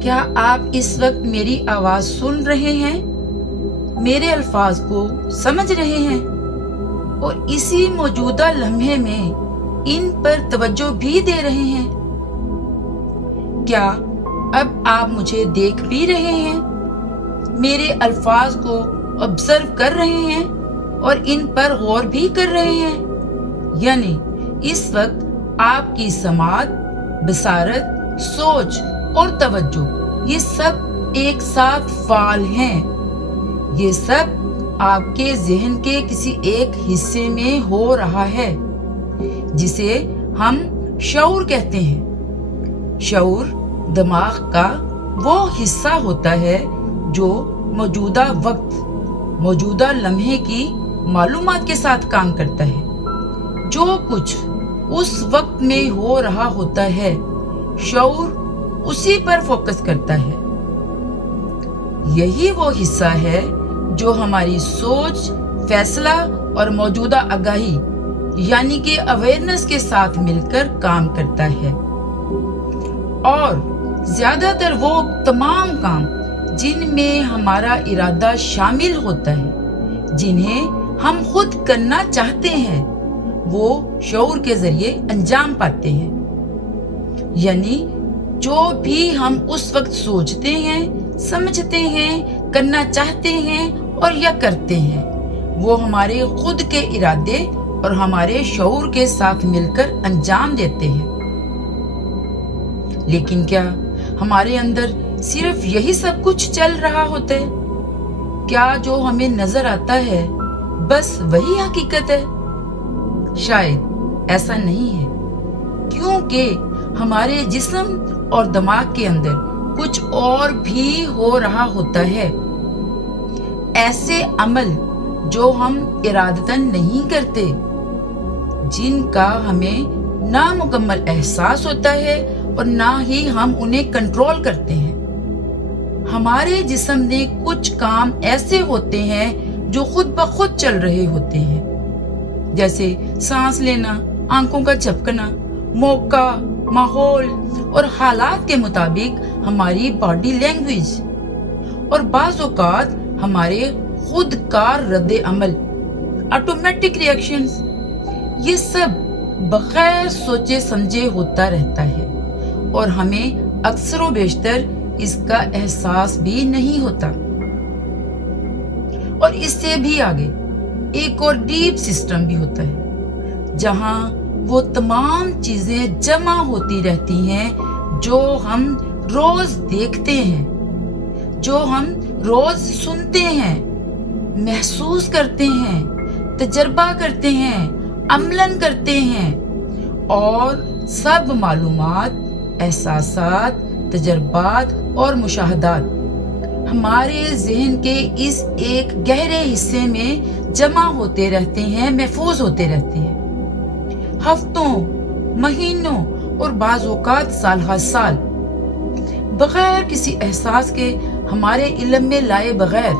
کیا آپ اس وقت میری آواز سن رہے ہیں؟ میرے الفاظ کو سمجھ رہے ہیں اور اسی موجودہ لمحے میں ان پر توجہ بھی دے رہے ہیں؟ کیا اب آپ مجھے دیکھ بھی رہے ہیں، میرے الفاظ کو آبزرو کر رہے ہیں اور ان پر غور بھی کر رہے ہیں؟ یعنی اس وقت آپ کی سماعت، بصارت، سوچ اور توجہ یہ سب ایک ساتھ فعال ہیں۔ یہ سب آپ کے ذہن کے کسی ایک حصے میں ہو رہا ہے جسے ہم شعور کہتے ہیں۔ شعور دماغ کا وہ حصہ ہوتا ہے جو موجودہ وقت، موجودہ لمحے کی معلومات کے ساتھ کام کرتا ہے۔ جو کچھ اس وقت میں ہو رہا ہوتا ہے، شعور اسی پر فوکس کرتا ہے۔ یہی وہ حصہ ہے جو ہماری سوچ، فیصلہ اور موجودہ آگاہی یعنی کہ اویئرنس کے ساتھ مل کر کام کرتا ہے۔ اور زیادہ تر وہ تمام کام جن میں ہمارا ارادہ شامل ہوتا ہے، جنہیں ہم خود کرنا چاہتے ہیں، وہ شعور کے ذریعے انجام پاتے ہیں۔ یعنی جو بھی ہم اس وقت سوچتے ہیں، سمجھتے ہیں، کرنا چاہتے ہیں اور یا کرتے ہیں، وہ ہمارے خود کے ارادے اور ہمارے شعور کے ساتھ مل کر انجام دیتے ہیں۔ لیکن کیا ہمارے اندر صرف یہی سب کچھ چل رہا ہوتا ہے؟ کیا جو ہمیں نظر آتا ہے بس وہی حقیقت ہے؟ شاید ایسا نہیں ہے، کیونکہ ہمارے جسم اور دماغ کے اندر کچھ اور بھی ہو رہا ہوتا ہے۔ ایسے عمل جو ہم ارادتاً نہیں کرتے، جن کا ہمیں نامکمل احساس ہوتا ہے اور نہ ہی ہم انہیں کنٹرول کرتے ہیں۔ ہمارے جسم میں کچھ کام ایسے ہوتے ہیں جو خود بخود چل رہے ہوتے ہیں، جیسے سانس لینا، آنکھوں کا جھپکنا، موقع، ماحول اور حالات کے مطابق ہماری باڈی لینگویج اور بعض اوقات ہمارے خود کار رد عمل، آٹومیٹک ریئیکشنز، یہ سب بغیر سوچے سمجھے ہوتا رہتا ہے اور ہمیں اکثر و بیشتر اس کا احساس بھی نہیں ہوتا۔ اور اس سے بھی آگے ایک اور ڈیپ سسٹم بھی ہوتا ہے، جہاں وہ تمام چیزیں جمع ہوتی رہتی ہیں جو ہم روز دیکھتے ہیں، جو ہم روز سنتے ہیں، محسوس کرتے ہیں، تجربہ کرتے ہیں، عملاً کرتے ہیں، اور سب معلومات، احساسات، تجربات اور مشاہدات ہمارے ذہن کے اس ایک گہرے حصے میں جمع ہوتے رہتے ہیں، محفوظ ہوتے رہتے ہیں۔ ہفتوں، مہینوں اور بعض اوقات سال ہر سال بغیر کسی احساس کے ہمارے علم میں لائے بغیر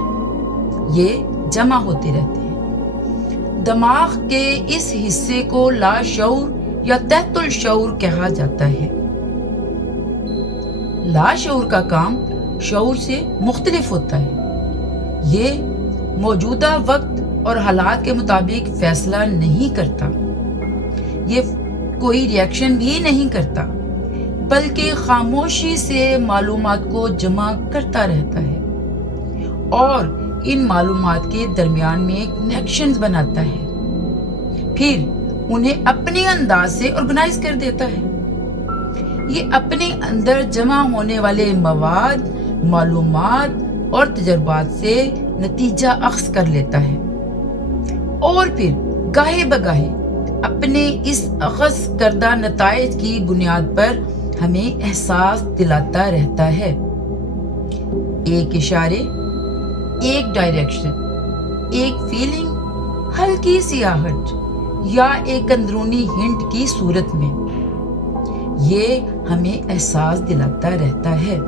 یہ جمع ہوتے رہتے ہیں۔ دماغ کے اس حصے کو لاشعور یا تحت الشعور کہا جاتا ہے۔ لاشعور کا کام شعور سے مختلف ہوتا ہے۔ یہ موجودہ وقت اور حالات کے مطابق فیصلہ نہیں کرتا، یہ کوئی ریئیکشن بھی نہیں کرتا، بلکہ خاموشی سے معلومات کو جمع کرتا رہتا ہے اور ان معلومات کے درمیان میں کنیکشنز بناتا ہے، پھر انہیں اپنے انداز سے آرگنائز کر دیتا ہے۔ یہ اپنے اندر جمع ہونے والے مواد، معلومات اور تجربات سے نتیجہ اخذ کر لیتا ہے اور پھر گاہے بگاہے اپنے اس اخذ کردہ نتائج کی بنیاد پر ہمیں احساس دلاتا رہتا ہے۔ ایک اشارے، ایک ڈائریکشن، ایک فیلنگ، ہلکی سی آہٹ یا ایک اندرونی ہنٹ کی صورت میں یہ ہمیں احساس دلاتا رہتا ہے۔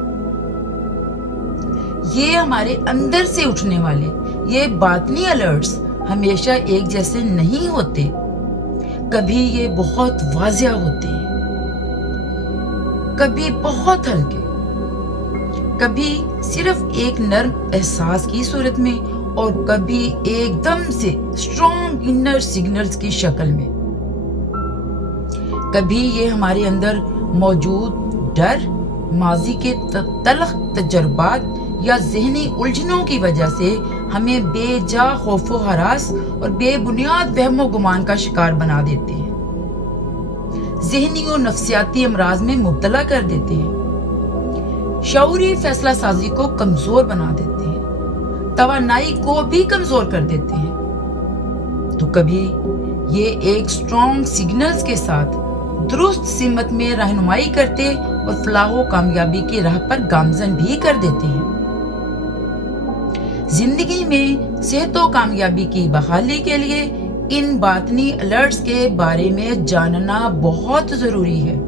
یہ ہمارے اندر سے اٹھنے والے یہ باطنی الرٹس ہمیشہ ایک جیسے نہیں ہوتے، کبھی یہ بہت واضح ہوتے ہیں، کبھی بہت ہلکے، کبھی صرف ایک نرم احساس کی صورت میں اور کبھی ایک دم سے اسٹرانگ انر سگنلز کی شکل میں۔ کبھی یہ ہمارے اندر موجود ڈر، ماضی کے تلخ تجربات یا ذہنی الجھنوں کی وجہ سے ہمیں بے جا خوف و ہراس اور بے بنیاد وہم و گمان کا شکار بنا دیتے ہیں، ذہنی و نفسیاتی امراض میں مبتلا کر دیتے ہیں، شعوری فیصلہ سازی کو کمزور بنا دیتے ہیں، توانائی کو بھی کمزور کر دیتے ہیں۔ تو کبھی یہ ایک اسٹرانگ سگنلز کے ساتھ درست سمت میں رہنمائی کرتے اور فلاح و کامیابی کی راہ پر گامزن بھی کر دیتے ہیں۔ زندگی میں صحت و کامیابی کی بحالی کے لیے ان باطنی الرٹس کے بارے میں جاننا بہت ضروری ہے،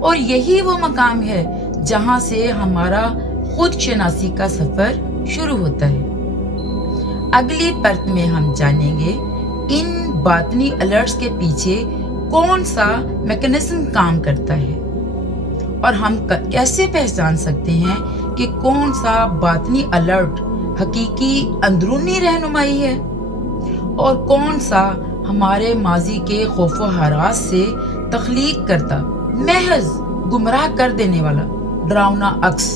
اور یہی وہ مقام ہے جہاں سے ہمارا خود شناسی کا سفر شروع ہوتا ہے۔ اگلی پرت میں ہم جانیں گے ان باطنی الرٹس کے پیچھے کون سا میکانزم کام کرتا ہے، اور ہم کیسے پہچان سکتے ہیں کہ کون سا باطنی الرٹ حقیقی اندرونی رہنمائی ہے اور کون سا ہمارے ماضی کے خوف و ہراس سے تخلیق کرتا محض گمراہ کر دینے والا ڈراؤنا عکس۔